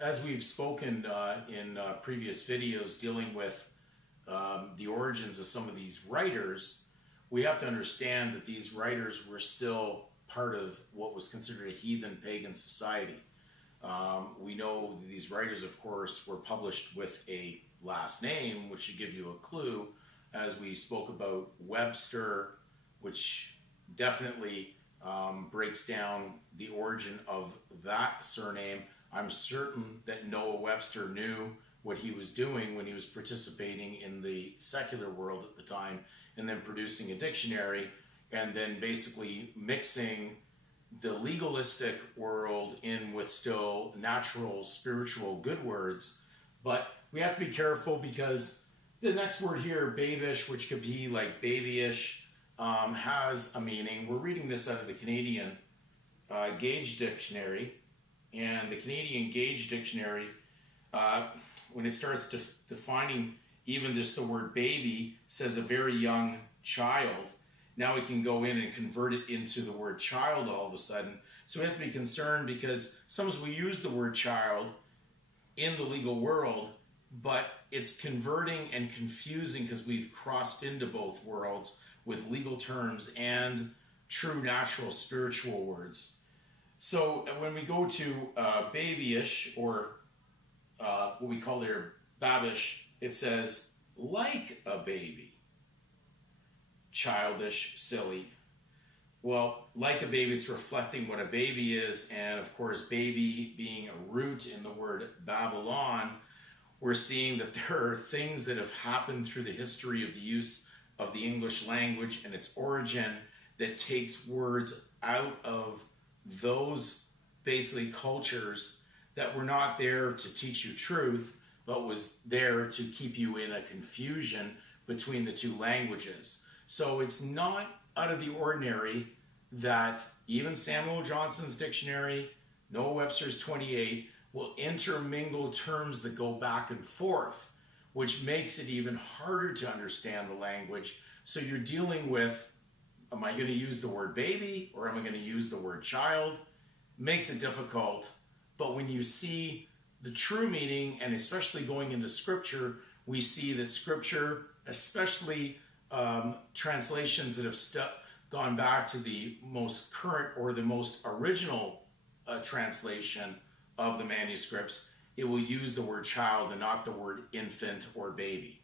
As we've spoken in previous videos dealing with the origins of some of these writers, we have to understand that these writers were still part of what was considered a heathen pagan society. We know these writers, of course, were published with a last name, which should give you a clue, as we spoke about Webster, which definitely breaks down the origin of that surname. I'm certain that Noah Webster knew what he was doing when he was participating in the secular world at the time, and then producing a dictionary, and then basically mixing the legalistic world in with still natural, spiritual, good words. But we have to be careful because the next word here, babish, which could be like babyish, has a meaning. We're reading this out of the Canadian Gauge Dictionary, and the Canadian Gauge Dictionary, when it starts defining even just the word baby, says a very young child. Now we can go in and convert it into the word child all of a sudden. So we have to be concerned because sometimes we use the word child in the legal world, but it's converting and confusing because we've crossed into both worlds with legal terms and true natural spiritual words. So when we go to babyish, or what we call here babish, it says like a baby. Childish, silly. Well, like a baby, it's reflecting what a baby is, and of course, baby being a root in the word Babylon, we're seeing that there are things that have happened through the history of the use of the English language and its origin that takes words out of those basically cultures that were not there to teach you truth, but was there to keep you in a confusion between the two languages. So it's not out of the ordinary that even Samuel Johnson's dictionary, Noah Webster's 28, will intermingle terms that go back and forth, which makes it even harder to understand the language. So you're dealing with, am I going to use the word baby or am I going to use the word child? Makes it difficult. But when you see the true meaning, and especially going into scripture, we see that scripture, especially translations that have gone back to the most current or the most original translation of the manuscripts, it will use the word child and not the word infant or baby.